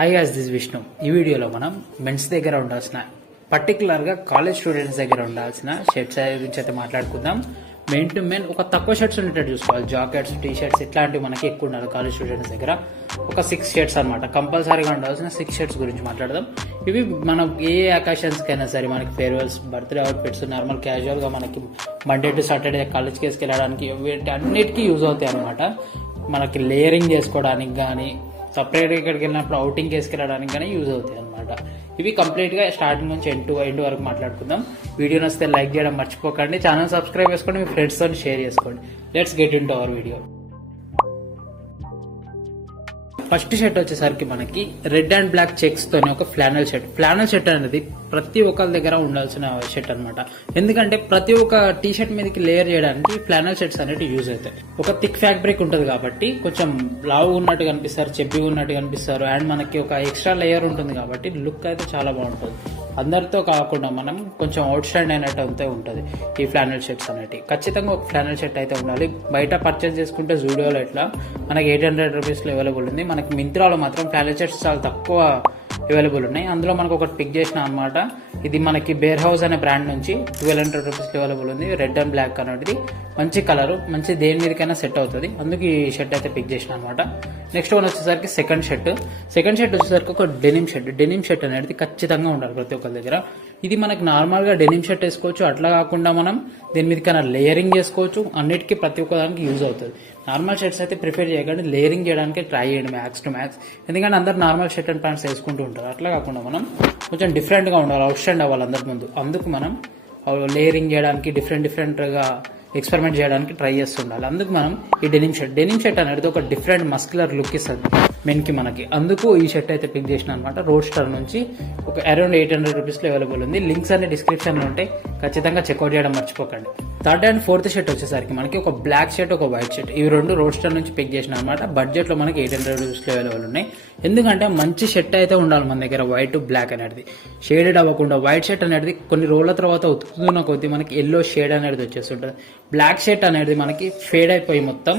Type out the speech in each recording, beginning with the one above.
Hi guys, this Vishnu. ఈ వీడియోలో మనం మెన్స్ దగ్గర ఉండాల్సిన పర్టికులర్గా కాలేజ్ స్టూడెంట్స్ దగ్గర ఉండాల్సిన షర్ట్స్ గురించి అయితే మాట్లాడుకుందాం. మెయిన్ టు మెయిన్ ఒక తక్కువ షర్ట్స్ ఉండేటట్టు చూసుకోవాలి. జాకెట్స్, టీ షర్ట్స్ ఇట్లాంటివి మనకి ఎక్కువ ఉండాలి కాలేజ్ స్టూడెంట్స్ దగ్గర. ఒక 6 షర్ట్స్ అనమాట కంపల్సరీగా ఉండాల్సిన 6 షర్ట్స్ గురించి మాట్లాడదాం. ఇవి మనం ఏ అకేషన్స్కి అయినా సరే, మనకి ఫేర్వెల్స్, బర్త్డే అవుట్ఫిట్స్, నార్మల్ క్యాజువల్గా మనకి మండే టు సాటర్డే కాలేజ్కి వేసుకెళ్ళడానికి అన్నిటికీ యూజ్ అవుతాయి అనమాట. మనకి లేయరింగ్ చేసుకోవడానికి కానీ, సపరేట్గా ఇక్కడికి వెళ్ళినప్పుడు అవుటింగ్ వేసుకెళ్ళడానికి కానీ యూజ్ అవుతాయి అనమాట. ఇవి కంప్లీట్గా స్టార్టింగ్ నుంచి ఎండ్ వరకు మాట్లాడుకుందాం. వీడియో నచ్చితే లైక్ చేయడం మర్చిపోకండి. ఛానల్ సబ్స్క్రైబ్ చేసుకోండి, మీ ఫ్రెండ్స్తో షేర్ చేసుకోండి. Let's get in to our video. First shirt వచ్చేసరికి మనకి రెడ్ అండ్ బ్లాక్ చెక్స్ తోనే ఒక ఫ్లానల్ షర్ట్ అనేది ప్రతి ఒక్కరి దగ్గర ఉండాల్సిన షర్ట్ అనమాట. ఎందుకంటే ప్రతి ఒక్క టీ షర్ట్ మీదకి లేయర్ చేయడానికి ఫ్లానల్ షర్ట్స్ అనేవి యూజ్ అవుతాయి. ఒక థిక్ ఫ్యాబ్రిక్ ఉంటుంది కాబట్టి కొంచెం లావు ఉన్నట్టు కనిపిస్తారు, చెబ్బిగా ఉన్నట్టు కనిపిస్తారు. అండ్ మనకి ఒక ఎక్స్ట్రా లేయర్ ఉంటుంది కాబట్టి లుక్ అయితే చాలా బాగుంటుంది. అందరితో కాకుండా మనం కొంచెం అవుట్ స్టాండ్ అయినట్టు అంతే ఉంటుంది ఈ ఫ్లానల్ షర్ట్స్ అనేవి. ఖచ్చితంగా ఒక ఫ్లానల్ షర్ట్ అయితే ఉండాలి. బయట పర్చేస్ చేసుకుంటే జూడియోలో ఇట్లా మనకి 800 రూపీస్లో అవైలబుల్ ఉంది. మనకి మింత్రాలో మాత్రం ఫ్లానల్ షర్ట్స్ చాలా తక్కువ అవైలబుల్ ఉన్నాయి. అందులో మనకు ఒకటి పిక్ చేసిన అనమాట. ఇది మనకి బేర్ హౌస్ అనే బ్రాండ్ నుంచి 1200 రూపీస్లో అవైలబుల్ ఉంది. రెడ్ అండ్ బ్లాక్ అనేది మంచి కలర్, మంచి దేని మీదకైనా సెట్ అవుతుంది. అందుకు ఈ షర్ట్ అయితే పిక్ చేసిన అనమాట. నెక్స్ట్ వన్ వచ్చేసరికి సెకండ్ షర్ట్ వచ్చేసరికి ఒక డెనిమ్ షర్ట్ అనేది ఖచ్చితంగా ఉండాలి ప్రతి ఒక్కరి దగ్గర. ఇది మనకి నార్మల్గా డెనిమ్ షర్ట్ వేసుకోవచ్చు, అట్లా కాకుండా మనం దేని మీదకైనా లేయరింగ్ చేసుకోవచ్చు. అన్నిటికీ ప్రతి ఒక్కదానికి యూజ్ అవుతుంది. నార్మల్ షర్ట్స్ అయితే ప్రిఫర్ చేయకండి, లేయరింగ్ చేయడానికి ట్రై చేయండి మ్యాక్స్ టు మ్యాక్స్. ఎందుకంటే అందరు నార్మల్ షర్ట్ అండ్ ప్యాంట్స్ వేసుకుంటూ ఉంటారు. అట్లా కాకుండా మనం కొంచెం డిఫరెంట్గా ఉండాలి, అవుట్ స్టాండ్ అవ్వాలి అందరి ముందు. అందుకు మనం లేయరింగ్ చేయడానికి, డిఫరెంట్గా ఎక్స్పెరిమెంట్ చేయడానికి ట్రై చేస్తుండాలి. అందుకు మనం ఈ డెనిమ్ షర్ట్ అనేది ఒక డిఫరెంట్ మస్కులర్ లుక్ ఇస్తుంది మెన్కి మనకి. అందుకు ఈ షర్ట్ అయితే పిక్ చేసిన అనమాట. రోడ్స్టర్ నుంచి ఒక అరౌండ్ 800 రూపీస్లో అవైలబుల్ ఉంది. లింక్స్ అన్ని డిస్క్రిప్షన్లో ఉంటాయి, ఖచ్చితంగా చెక్అవుట్ చేయడం మర్చిపోకండి. థర్డ్ అండ్ ఫోర్త్ షర్ట్ వచ్చేసరికి మనకి ఒక బ్లాక్ షర్ట్, ఒక వైట్ షర్ట్, ఇవి రెండు రోడ్స్టర్ నుంచి పిక్ చేసిన అనమాట. బడ్జెట్లో మనకి 800 రూపీస్లో అవైలబుల్ ఉన్నాయి. ఎందుకంటే మంచి షర్ట్ అయితే ఉండాలి మన దగ్గర. వైట్ బ్లాక్ అనేది షేడెడ్ అవ్వకుండా, వైట్ షర్ట్ అనేది కొన్ని రోజుల తర్వాత ఉతుకుతున్న కొద్దీ మనకి ఎల్లో షేడ్ అనేది వచ్చేస్తుంటుంది. బ్లాక్ షర్ట్ అనేది మనకి ఫేడ్ అయిపోయి మొత్తం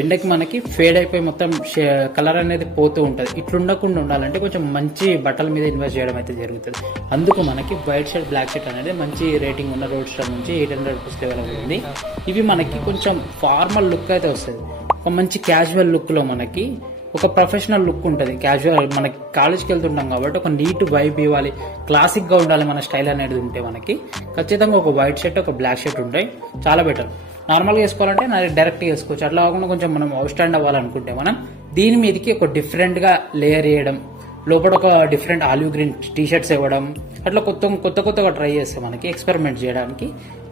ఎండకి మనకి ఫేడ్ అయిపోయి మొత్తం కలర్ అనేది పోతూ ఉంటుంది. ఇట్లుండకుండా ఉండాలంటే కొంచెం మంచి బట్టల మీద ఇన్వెస్ట్ చేయడం అయితే జరుగుతుంది. అందుకు మనకి వైట్ షర్ట్, బ్లాక్ షర్ట్ అనేది మంచి రేటింగ్ ఉన్న రోడ్ స్టార్ నుంచి 800 రూపీస్ లెవెల్ ఉంది. ఇవి మనకి కొంచెం ఫార్మల్ లుక్ అయితే వస్తుంది. ఒక మంచి క్యాజువల్ లుక్లో మనకి ఒక ప్రొఫెషనల్ లుక్ ఉంటుంది. క్యాజువల్ మనకి కాలేజ్కి వెళ్తుంటాం కాబట్టి ఒక నీట్ వైబ్ ఇవ్వాలి, క్లాసిక్గా ఉండాలి మన స్టైల్ అనేది ఉంటే మనకి ఖచ్చితంగా ఒక వైట్ షర్ట్, ఒక బ్లాక్ షర్ట్ ఉంటాయి, చాలా బెటర్. నార్మల్గా వేసుకోవాలంటే డైరెక్ట్గా వేసుకోవచ్చు. అట్లా కాకుండా కొంచెం మనం అవుట్ స్టాండ్ అవ్వాలనుకుంటే మనం దీని మీదకి ఒక డిఫరెంట్గా లేయర్ చేయడం, లోపల ఒక different olive green T shirts ఇవ్వడం, అట్లా కొత్తగా ట్రై చేస్తే మనకి ఎక్స్పెరిమెంట్ చేయడానికి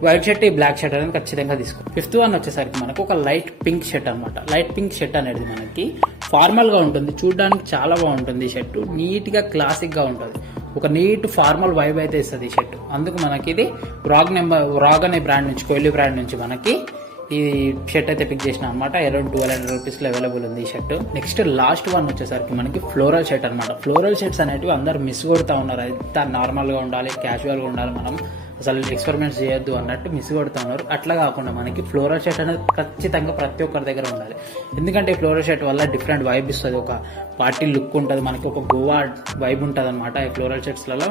వైట్ షర్ట్, ఈ బ్లాక్ షర్ట్ అనేది ఖచ్చితంగా తీసుకోవాలి. ఫిఫ్త్ వన్ వచ్చేసరికి మనకు ఒక లైట్ పింక్ షర్ట్ అనమాట. లైట్ పింక్ షర్ట్ అనేది మనకి ఫార్మల్గా ఉంటుంది, చూడడానికి చాలా బాగుంటుంది. ఈ షర్ట్ నీట్గా క్లాసిక్గా ఉంటుంది, ఒక నీట్ ఫార్మల్ వైబ్ అయితే ఇస్తుంది ఈ షర్ట్. అందుకు మనకి ఇది రాగ్ అనే బ్రాండ్ నుంచి, కోహ్లీ బ్రాండ్ నుంచి మనకి ఈ షర్ట్ అయితే పిక్ చేసిన అనమాట. అరౌండ్ 1200 రూపీస్లో అవైలబుల్ ఉంది ఈ షర్ట్. నెక్స్ట్ లాస్ట్ వన్ వచ్చేసరికి మనకి ఫ్లోరల్ షర్ట్ అనమాట. ఫ్లోరల్ షర్ట్స్ అనేవి అందరు మిస్ కొడుతూ ఉన్నారు. అయితే నార్మల్గా ఉండాలి, క్యాజువల్గా ఉండాలి, మనం అసలు ఎక్స్పెరిమెంట్స్ చేయొద్దు అన్నట్టు మిస్ కొడుతూ ఉన్నారు. అట్లా కాకుండా మనకి ఫ్లోరల్ షర్ట్ అనేది ఖచ్చితంగా ప్రతి ఒక్కరి దగ్గర ఉండాలి. ఎందుకంటే ఈ ఫ్లోరల్ షర్ట్ వల్ల డిఫరెంట్ వైబ్ ఇస్తుంది, ఒక పార్టీ లుక్ ఉంటుంది, మనకి ఒక గోవా వైబ్ ఉంటుంది అనమాట. ఈ ఫ్లోరల్ షర్ట్స్లలో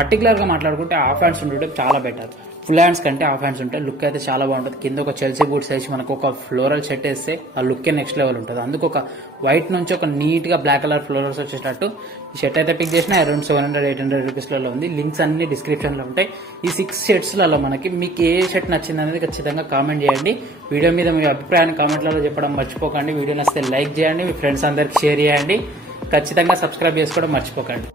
పర్టికులర్గా మాట్లాడుకుంటే హాఫ్ హ్యాండ్స్ ఉంటుంటే చాలా బెటర్. ఫుల్ హ్యాండ్స్ కంటే హాఫ్ హ్యాండ్స్ ఉంటే లుక్ అయితే చాలా బాగుంటుంది. కింద ఒక చెల్సీ బూట్స్ వేసి మనకు ఒక ఫ్లోరల్ షర్ట్ వేస్తే ఆ లుక్ నెక్స్ట్ లెవెల్ ఉంటుంది. అందుకు ఒక వైట్ నుంచి ఒక నీట్గా బ్లాక్ కలర్ ఫ్లోరల్స్ వచ్చేటట్టు ఈ షర్ట్ అయితే పిక్ చేసిన అరౌండ్ 700-800 రూపీస్లలో ఉంది. లింక్స్ అన్ని డిస్క్రిప్షన్లో ఉంటాయి. ఈ 6 షర్ట్స్లలో మనకి మీకు ఏ షర్ట్ నచ్చింది అనేది ఖచ్చితంగా కామెంట్ చేయండి. వీడియో మీద మీ అభిప్రాయాన్ని కామెంట్లలో చెప్పడం మర్చిపోకండి. వీడియో నచ్చితే లైక్ చేయండి, మీ ఫ్రెండ్స్ అందరికి షేర్ చేయండి, ఖచ్చితంగా సబ్స్క్రైబ్ చేసుకోవడం మర్చిపోకండి.